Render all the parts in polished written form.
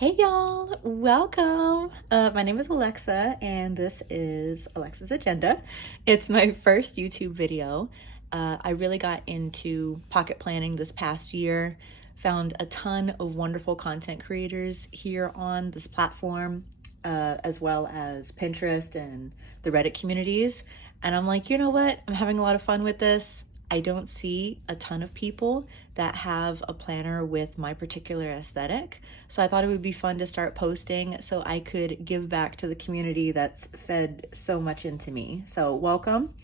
Hey y'all, welcome. My name is Alexa and this is Alexa's Agenda. It's my first YouTube video. I really got into pocket planning this past year, found a ton of wonderful content creators here on this platform, as well as Pinterest and the Reddit communities. And I'm like, you know what? I'm having a lot of fun with this. I don't see a ton of people that have a planner with my particular aesthetic. So I thought it would be fun to start posting so I could give back to the community that's fed so much into me. So welcome.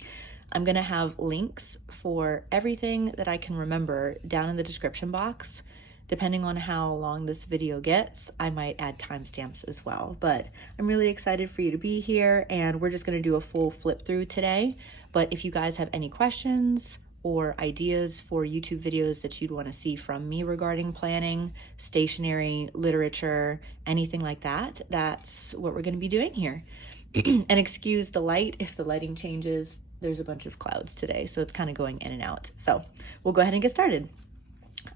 I'm gonna have links for everything that I can remember down in the description box. Depending on how long this video gets, I might add timestamps as well. But I'm really excited for you to be here, and we're just gonna do a full flip through today. But if you guys have any questions or ideas for YouTube videos that you'd want to see from me regarding planning, stationery, literature, anything like that, that's what we're going to be doing here. And excuse the light if the lighting changes. There's a bunch of clouds today, so it's kind of going in and out. So we'll go ahead and get started.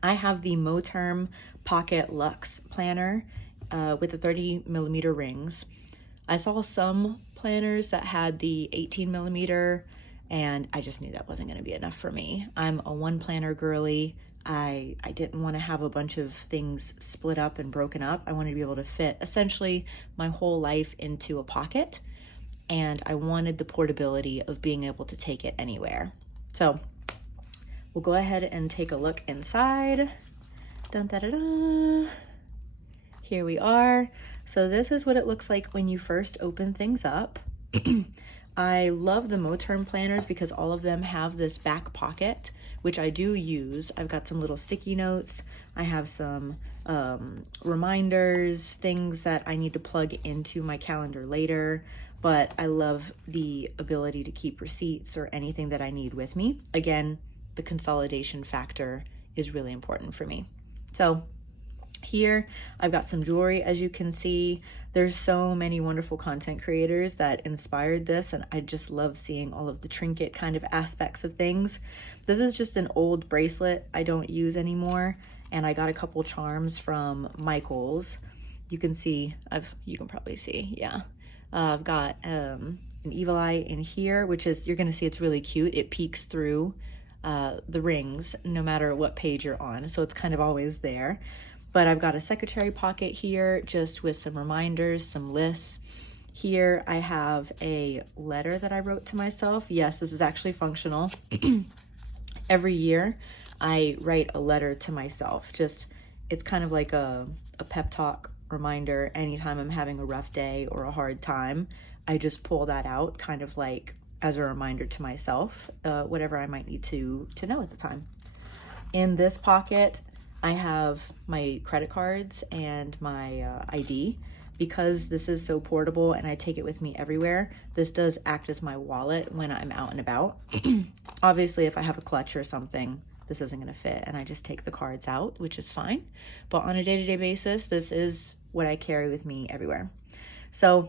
I have the Moterm Pocket Luxe planner with the 30mm rings. I saw some planners that had the 18mm, and I just knew that wasn't going to be enough for me. I'm a one planner girly. I didn't want to have a bunch of things split up and broken up. I wanted to be able to fit essentially my whole life into a pocket, and I wanted the portability of being able to take it anywhere. So we'll go ahead and take a look inside. Dun, da, da, da. Here we are. So this is what it looks like when you first open things up. I love the Moterm planners because all of them have this back pocket, which I do use. I've got some little sticky notes. I have some reminders, things that I need to plug into my calendar later, but I love the ability to keep receipts or anything that I need with me. Again, the consolidation factor is really important for me. So here I've got some jewelry. As you can see, there's so many wonderful content creators that inspired this, and I just love seeing all of the trinket kind of aspects of things. This is just an old bracelet I don't use anymore, and I got a couple charms from Michael's. You can see, you can probably see, yeah. I've got an evil eye in here, which is, you're gonna see it's really cute. It peeks through the rings no matter what page you're on, so it's kind of always there. But I've got a secretary pocket here just with some reminders, some lists. Here I have a letter that I wrote to myself. Yes, this is actually functional. Every year I write a letter to myself. It's kind of like a pep talk reminder. Anytime I'm having a rough day or a hard time, I just pull that out kind of like as a reminder to myself, whatever I might need to know at the time. In this pocket, I have my credit cards and my ID. Because this is so portable and I take it with me everywhere, this does act as my wallet when I'm out and about. Obviously, if I have a clutch or something, this isn't gonna fit, and I just take the cards out, which is fine. But on a day-to-day basis, this is what I carry with me everywhere. So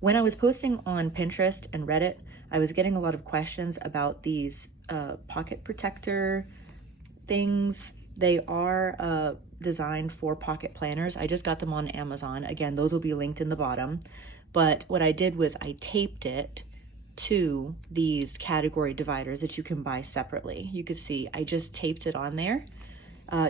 when I was posting on Pinterest and Reddit, I was getting a lot of questions about these pocket protector things. They are designed for pocket planners. I just got them on Amazon. Again, those will be linked in the bottom. But what I did was I taped it to these category dividers that you can buy separately. You could see I just taped it on there.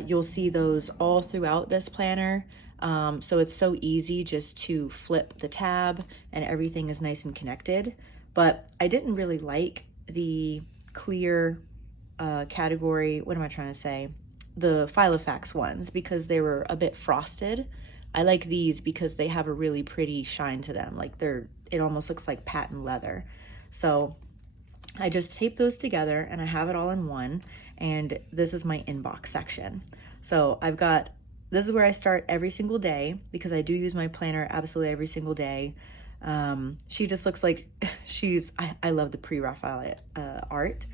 You'll see those all throughout this planner. So it's so easy just to flip the tab and everything is nice and connected. But I didn't really like the clear category, what am I trying to say? The Filofax ones, because they were a bit frosted. I like these because they have a really pretty shine to them. Like it almost looks like patent leather. So I just taped those together and I have it all in one. And this is my inbox section. So this is where I start every single day because I do use my planner absolutely every single day. She just looks like I love the pre-Raphael art.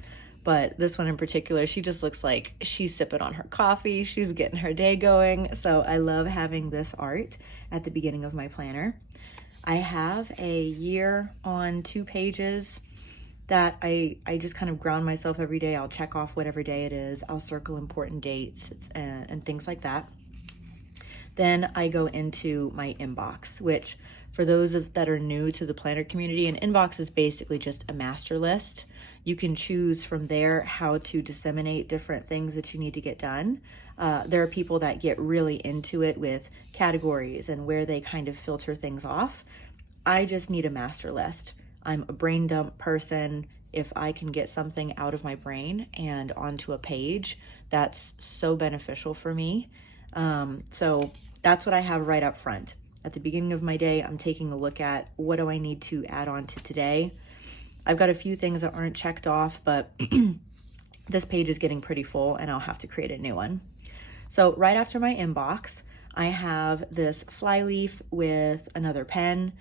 But this one in particular, she just looks like she's sipping on her coffee. She's getting her day going. So I love having this art at the beginning of my planner. I have a year on 2 pages that I just kind of ground myself every day. I'll check off whatever day it is. I'll circle important dates and things like that. Then I go into my inbox, which for those that are new to the planner community, an inbox is basically just a master list. You can choose from there how to disseminate different things that you need to get done. There are people that get really into it with categories and where they kind of filter things off. I just need a master list. I'm a brain dump person. If I can get something out of my brain and onto a page, that's so beneficial for me. So that's what I have right up front. At the beginning of my day, I'm taking a look at what do I need to add on to today. I've got a few things that aren't checked off, but this page is getting pretty full and I'll have to create a new one. So right after my inbox, I have this flyleaf with another pen,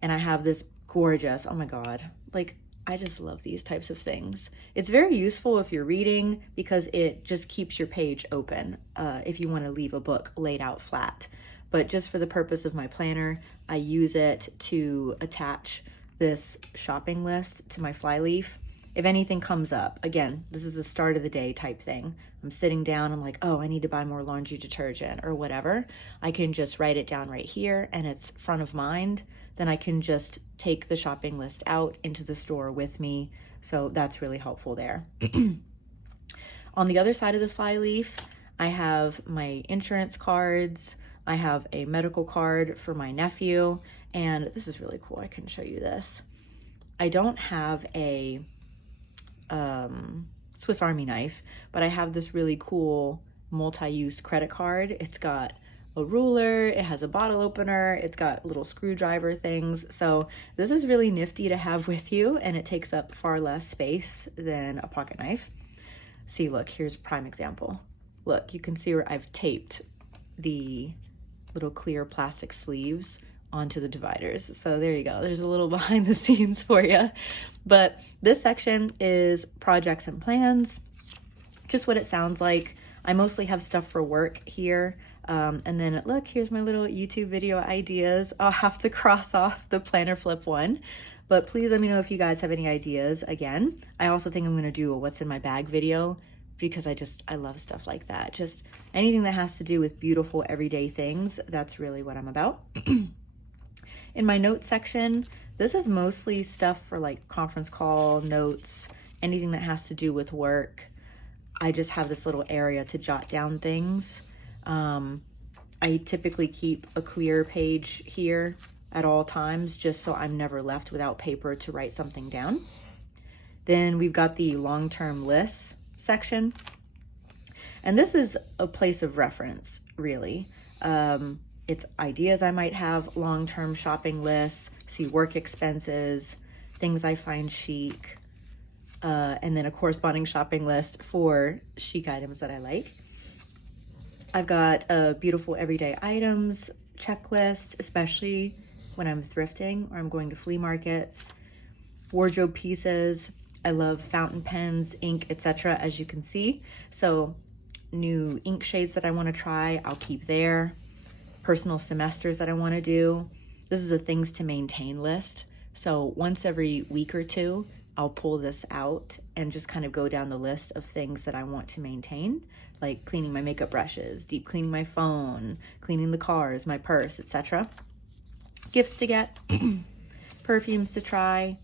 and I have this gorgeous, oh my God, like I just love these types of things. It's very useful if you're reading because it just keeps your page open if you want to leave a book laid out flat. But just for the purpose of my planner, I use it to attach this shopping list to my flyleaf. If anything comes up, again, this is the start of the day type thing. I'm sitting down, I'm like, oh, I need to buy more laundry detergent or whatever. I can just write it down right here and it's front of mind. Then I can just take the shopping list out into the store with me. So that's really helpful there. On the other side of the flyleaf, I have my insurance cards. I have a medical card for my nephew. And this is really cool. I can show you this. I don't have a Swiss Army knife, but I have this really cool multi-use credit card. It's got a ruler, it has a bottle opener, it's got little screwdriver things. So this is really nifty to have with you, and it takes up far less space than a pocket knife. See, look, here's a prime example. Look, you can see where I've taped the little clear plastic sleeves onto the dividers. So there you go. There's a little behind the scenes for you. But this section is projects and plans, just what it sounds like. I mostly have stuff for work here. And then look, here's my little YouTube video ideas. I'll have to cross off the planner flip one, but please let me know if you guys have any ideas. Again, I also think I'm going to do a what's in my bag video because I love stuff like that. Just anything that has to do with beautiful everyday things. That's really what I'm about. In my notes section, this is mostly stuff for like conference call notes, anything that has to do with work. I just have this little area to jot down things. I typically keep a clear page here at all times, just so I'm never left without paper to write something down. Then we've got the long-term lists section. And this is a place of reference, really. It's ideas I might have, long-term shopping lists, see work expenses, things I find chic, and then a corresponding shopping list for chic items that I like. I've got a beautiful everyday items checklist, especially when I'm thrifting or I'm going to flea markets. Wardrobe pieces. I love fountain pens, ink, etc., as you can see. So new ink shades that I want to try, I'll keep there. Personal semesters that I want to do. This is a things to maintain list. So once every week or two, I'll pull this out and just kind of go down the list of things that I want to maintain, like cleaning my makeup brushes, deep cleaning my phone, cleaning the cars, my purse, etc. Gifts to get, perfumes to try.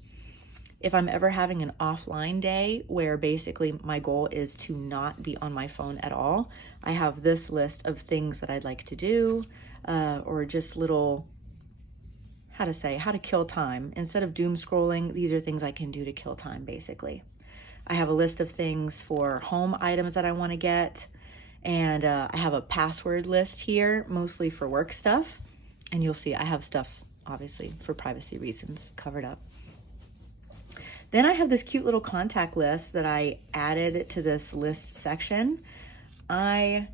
If I'm ever having an offline day where basically my goal is to not be on my phone at all, I have this list of things that I'd like to do, or just little, how to kill time. Instead of doom scrolling, these are things I can do to kill time, basically. I have a list of things for home items that I want to get, and I have a password list here, mostly for work stuff. And you'll see I have stuff, obviously, for privacy reasons covered up. Then I have this cute little contact list that I added to this list section. I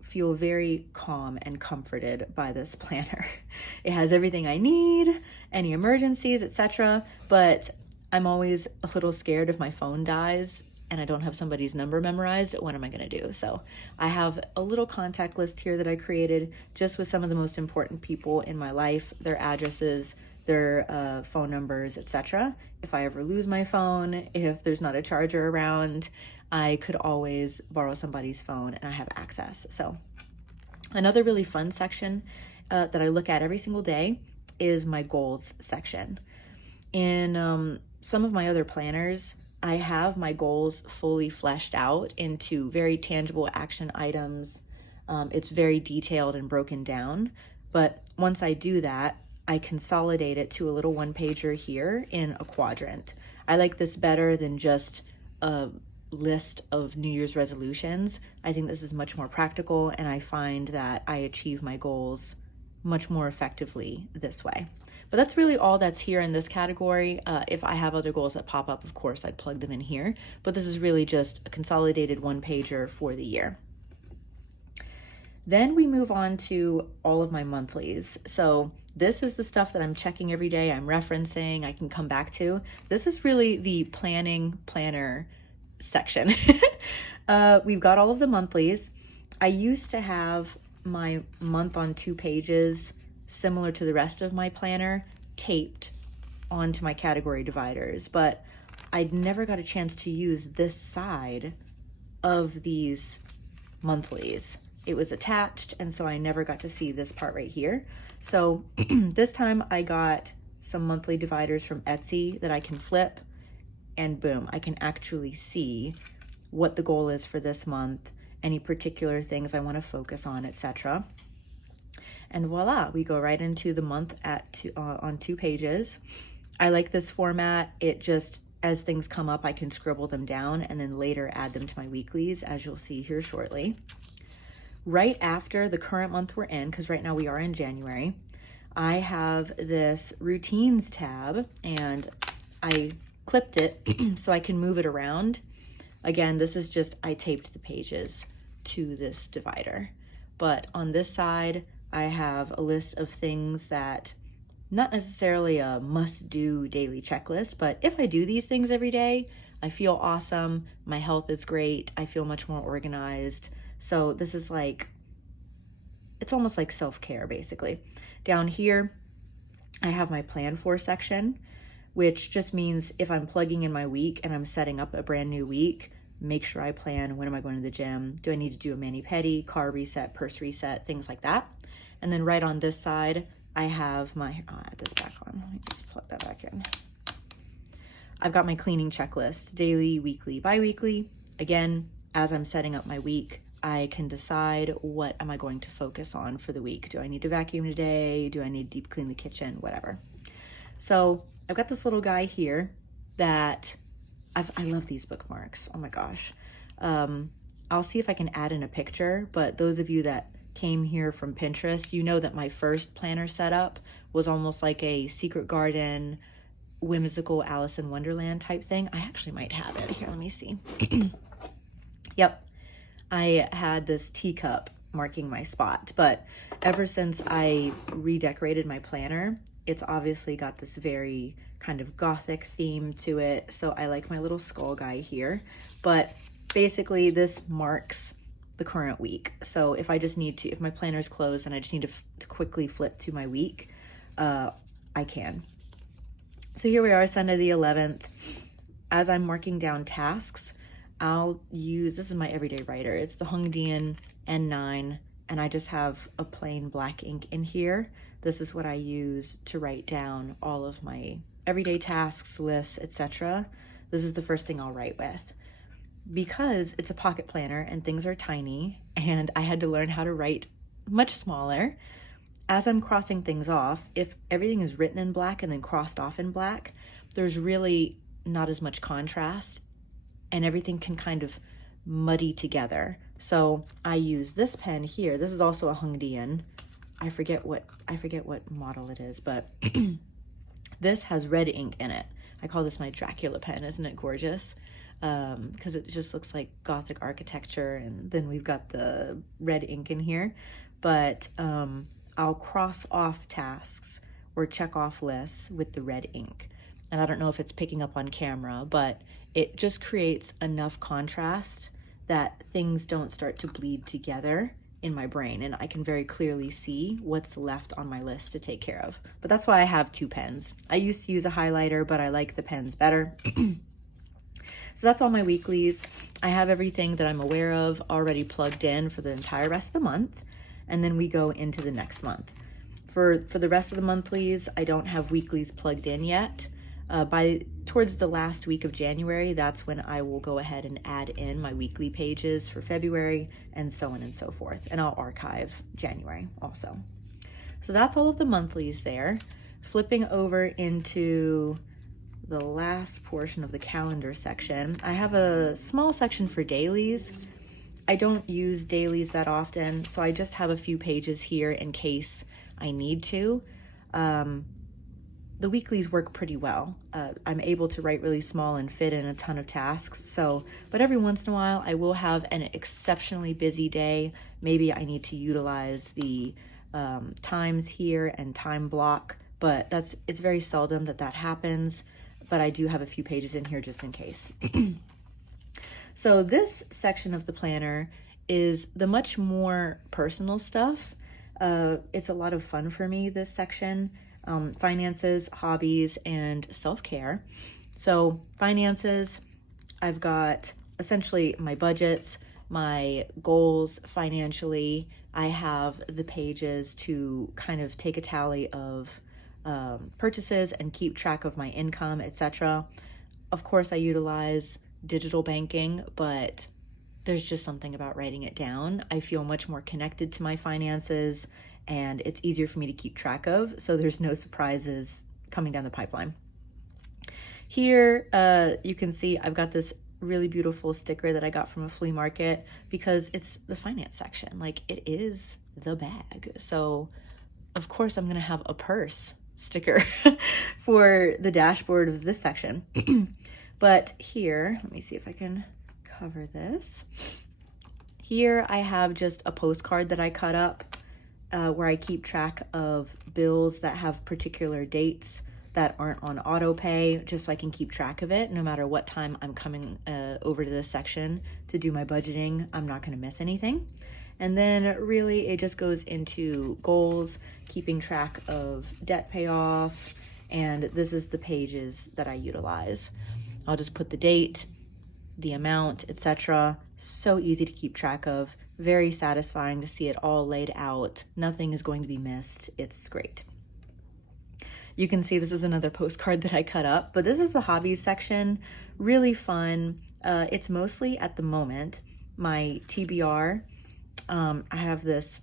feel very calm and comforted by this planner. It has everything I need, any emergencies, etc. But I'm always a little scared if my phone dies and I don't have somebody's number memorized. What am I going to do? So I have a little contact list here that I created just with some of the most important people in my life, their addresses, their phone numbers, etc. If I ever lose my phone, if there's not a charger around, I could always borrow somebody's phone and I have access. So Another really fun section that I look at every single day is my goals section. In some of my other planners, I have my goals fully fleshed out into very tangible action items. It's very detailed and broken down. But once I do that, I consolidate it to a little one-pager here in a quadrant. I like this better than just a list of New Year's resolutions. I think this is much more practical, and I find that I achieve my goals much more effectively this way. But that's really all that's here in this category. If I have other goals that pop up, of course, I'd plug them in here. But this is really just a consolidated one-pager for the year. Then we move on to all of my monthlies. So this is the stuff that I'm checking every day, I'm referencing, I can come back to. This is really the planner section. We've got all of the monthlies. I used to have my month on 2 pages, similar to the rest of my planner, taped onto my category dividers, but I'd never got a chance to use this side of these monthlies. It was attached, and so I never got to see this part right here. So this time I got some monthly dividers from Etsy that I can flip, and boom, I can actually see what the goal is for this month, any particular things I want to focus on, etc. And voila, we go right into the month on 2 pages. I like this format. It just, as things come up, I can scribble them down and then later add them to my weeklies, as you'll see here shortly. Right after the current month we're in, because right now we are in January, I have this routines tab, and I clipped it so I can move it around. Again, this is just, I taped the pages to this divider. But on this side, I have a list of things that, not necessarily a must-do daily checklist, but if I do these things every day, I feel awesome, my health is great, I feel much more organized. So this is like, it's almost like self-care basically. Down here, I have my plan for section, which just means if I'm plugging in my week and I'm setting up a brand new week, make sure I plan, when am I going to the gym? Do I need to do a mani-pedi, car reset, purse reset, things like that. And then right on this side, I have my, I'll add this back on. Let me just plug that back in. I've got my cleaning checklist, daily, weekly, bi-weekly. Again, as I'm setting up my week, I can decide what am I going to focus on for the week. Do I need to vacuum today? Do I need to deep clean the kitchen? Whatever. So I've got this little guy here that I love these bookmarks. Oh my gosh. I'll see if I can add in a picture, but those of you that came here from Pinterest, you know that my first planner setup was almost like a Secret Garden, whimsical Alice in Wonderland type thing. I actually might have it here. Let me see. Yep. I had this teacup marking my spot, but ever since I redecorated my planner, it's obviously got this very kind of gothic theme to it. So I like my little skull guy here, but basically this marks the current week. So if I just need to, if my planner's closed and I just need to quickly flip to my week, I can. So here we are, Sunday the 11th. As I'm marking down tasks, I'll use, this is my everyday writer. It's the Hongdian N9, and I just have a plain black ink in here. This is what I use to write down all of my everyday tasks, lists, etc. This is the first thing I'll write with. Because it's a pocket planner and things are tiny, and I had to learn how to write much smaller, as I'm crossing things off, if everything is written in black and then crossed off in black, there's really not as much contrast, and everything can kind of muddy together. So I use this pen here. This is also a Hongdian. I forget what model it is, but this has red ink in it. I call this my Dracula pen. Isn't it gorgeous? Because it just looks like Gothic architecture, and then we've got the red ink in here. But I'll cross off tasks or check off lists with the red ink. And I don't know if it's picking up on camera, but it just creates enough contrast that things don't start to bleed together in my brain, and I can very clearly see what's left on my list to take care of. But that's why I have 2 pens. I used to use a highlighter, but I like the pens better. So that's all my weeklies. I have everything that I'm aware of already plugged in for the entire rest of the month. and then we go into the next month. For the rest of the monthlies, I don't have weeklies plugged in yet. Towards the last week of January, that's when I will go ahead and add in my weekly pages for February, and so on and so forth. And I'll archive January also. So that's all of the monthlies there. Flipping over into the last portion of the calendar section, I have a small section for dailies. I don't use dailies that often, so I just have a few pages here in case I need to. The weeklies work pretty well. I'm able to write really small and fit in a ton of tasks. But every once in a while, I will have an exceptionally busy day. Maybe I need to utilize the times here and time block, but it's very seldom that happens. But I do have a few pages in here just in case. So this section of the planner is the much more personal stuff. It's a lot of fun for me, this section. Finances, hobbies, and self-care. So finances, I've got essentially my budgets, my goals financially. I have the pages to kind of take a tally of purchases and keep track of my income, etc. Of course, I utilize digital banking, but there's just something about writing it down. I feel much more connected to my finances, and it's easier for me to keep track of, so there's no surprises coming down the pipeline. Here, you can see I've got this really beautiful sticker that I got from a flea market because it's the finance section. Like, it is the bag. So, of course, I'm gonna have a purse sticker for the dashboard of this section. But here, let me see if I can cover this. Here I have just a postcard that I cut up where I keep track of bills that have particular dates that aren't on auto pay, just so I can keep track of it. No matter what time I'm coming over to this section to do my budgeting, I'm not going to miss anything. And then really it just goes into goals, keeping track of debt payoff, and this is the pages that I utilize. I'll just put the date, the amount, etc. So easy to keep track of, very satisfying to see it all laid out. Nothing is going to be missed. It's great. You can see this is another postcard that I cut up, but this is the hobbies section. Really fun. It's mostly at the moment my TBR. I have this.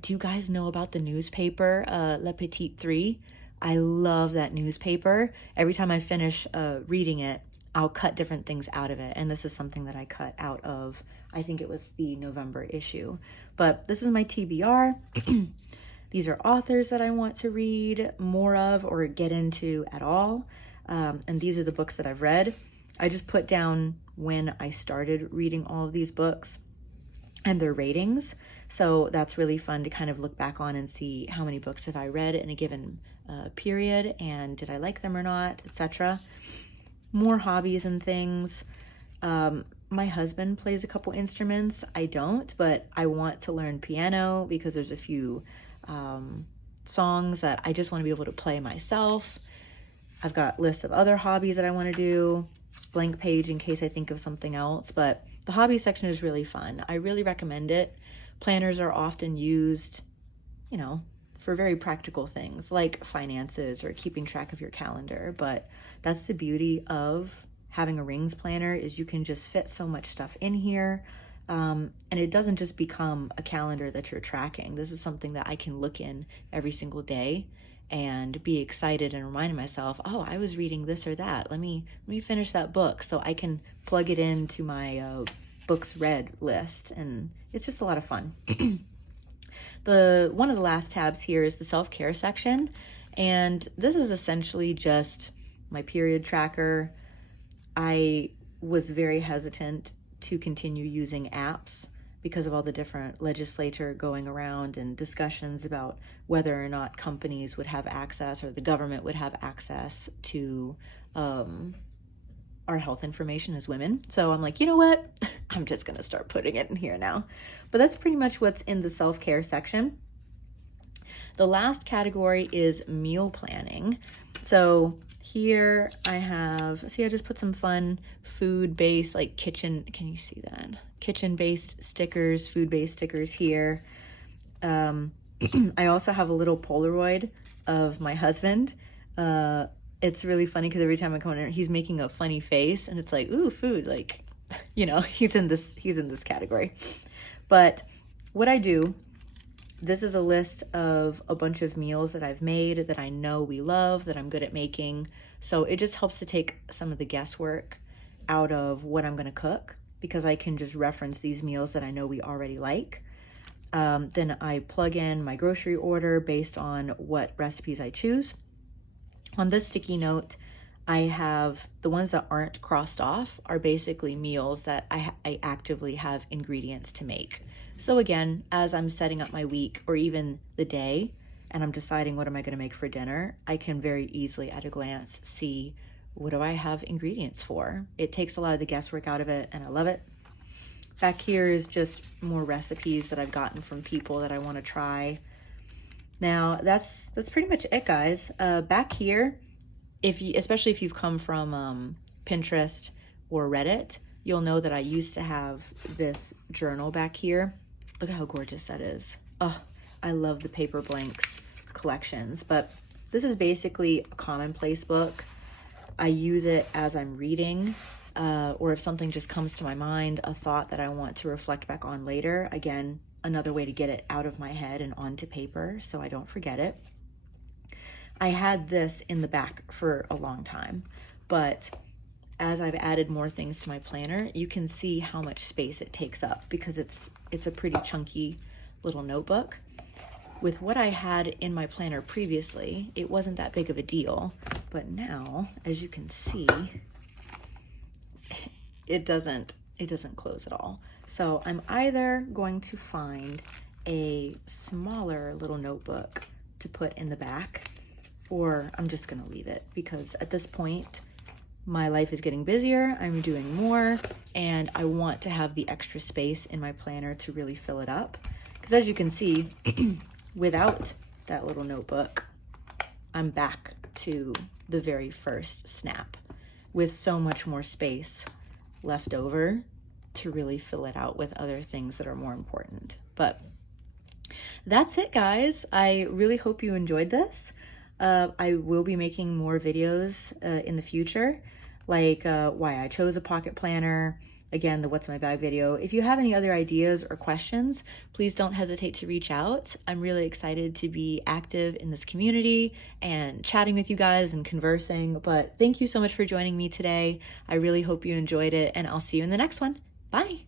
Do you guys know about the newspaper, Le Petit 3? I love that newspaper. Every time I finish reading it, I'll cut different things out of it. And this is something that I cut out of, I think it was the November issue. But this is my TBR. These are authors that I want to read more of or get into at all. And these are the books that I've read. I just put down when I started reading all of these books and their ratings. So that's really fun to kind of look back on and see how many books have I read in a given period, and did I like them or not, etc. More hobbies and things. My husband plays a couple instruments. I don't, but I want to learn piano because there's a few songs that I just want to be able to play myself. I've got lists of other hobbies that I want to do, blank page in case I think of something else, but the hobby section is really fun. I really recommend it. Planners are often used, for very practical things like finances or keeping track of your calendar, but that's the beauty of having a rings planner is you can just fit so much stuff in here. And it doesn't just become a calendar that you're tracking. This is something that I can look in every single day and be excited and reminding myself, oh, I was reading this or that. Let me finish that book, so I can plug it into my books read list, and it's just a lot of fun. One of the last tabs here is the self-care section, and this is essentially just my period tracker. I was very hesitant to continue using apps because of all the different legislature going around and discussions about whether or not companies would have access or the government would have access to our health information as women. So I'm like, you know what? I'm just gonna start putting it in here now. But that's pretty much what's in the self-care section. The last category is meal planning. So here I just put some fun food-based, like kitchen, can you see that? Kitchen-based stickers, food-based stickers here. I also have a little Polaroid of my husband. It's really funny because every time I come in, he's making a funny face, and it's like, ooh, food, like, you know, he's in this category. But what I do, this is a list of a bunch of meals that I've made that I know we love, that I'm good at making. So it just helps to take some of the guesswork out of what I'm going to cook, because I can just reference these meals that I know we already like. Then I plug in my grocery order based on what recipes I choose. On this sticky note, I have the ones that aren't crossed off are basically meals that I actively have ingredients to make. So again, as I'm setting up my week or even the day and I'm deciding what am I going to make for dinner, I can very easily at a glance see what do I have ingredients for. It takes a lot of the guesswork out of it, and I love it. Back here is just more recipes that I've gotten from people that I want to try. Now that's pretty much it, guys. Back here, especially if you've come from Pinterest or Reddit, you'll know that I used to have this journal back here. Look at how gorgeous that is. Oh, I love the paper blanks collections, but this is basically a commonplace book. I use it as I'm reading, or if something just comes to my mind, a thought that I want to reflect back on later. Again, another way to get it out of my head and onto paper so I don't forget it. I had this in the back for a long time, but as I've added more things to my planner, you can see how much space it takes up, because it's a pretty chunky little notebook. With what I had in my planner previously, it wasn't that big of a deal, but now, as you can see, it doesn't close at all. So I'm either going to find a smaller little notebook to put in the back, or I'm just gonna leave it, because at this point, my life is getting busier, I'm doing more, and I want to have the extra space in my planner to really fill it up. Because as you can see, without that little notebook, I'm back to the very first snap with so much more space left over to really fill it out with other things that are more important. But that's it, guys. I really hope you enjoyed this. I will be making more videos in the future, like why I chose a pocket planner, again, the what's in my bag video. If you have any other ideas or questions, please don't hesitate to reach out. I'm really excited to be active in this community and chatting with you guys and conversing. But thank you so much for joining me today. I really hope you enjoyed it, and I'll see you in the next one. Bye.